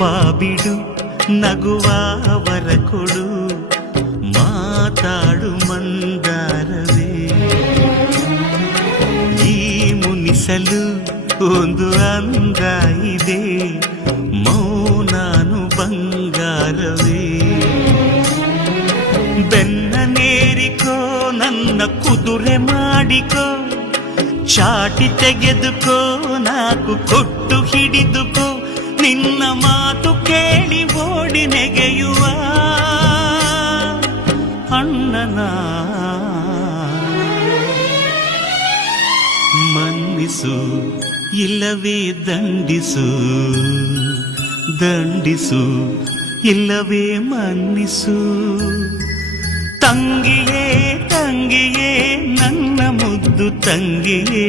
ಬಿಡು ನಗುವವರ ಕೊಡು ಮಾತಾಡು ಮಂದಾರವೇ ಈ ಮುನಿಸಲು ಒಂದು ಅಂದ ಇದೆ ಮೌನಾನು ಬಂಗಾರವೇ ಬೆನ್ನ ನೇರಿಕೋ ನನ್ನ ಕುದುರೆ ಮಾಡಿಕೋ ಚಾಟಿ ತೆಗೆದುಕೋ ನಾಕು ಕೊಟ್ಟು ಹಿಡಿದುಕೋ ನಿನ್ನ ಮಾತು ಕೇಳಿ ಓಡಿ ನೆಗೆಯುವ ಅಣ್ಣನ ಮನ್ನಿಸು ಇಲ್ಲವೇ ದಂಡಿಸು ದಂಡಿಸು ಇಲ್ಲವೇ ಮನ್ನಿಸು ತಂಗಿಯೇ ತಂಗಿಯೇ ನನ್ನ ಮುದ್ದು ತಂಗಿಯೇ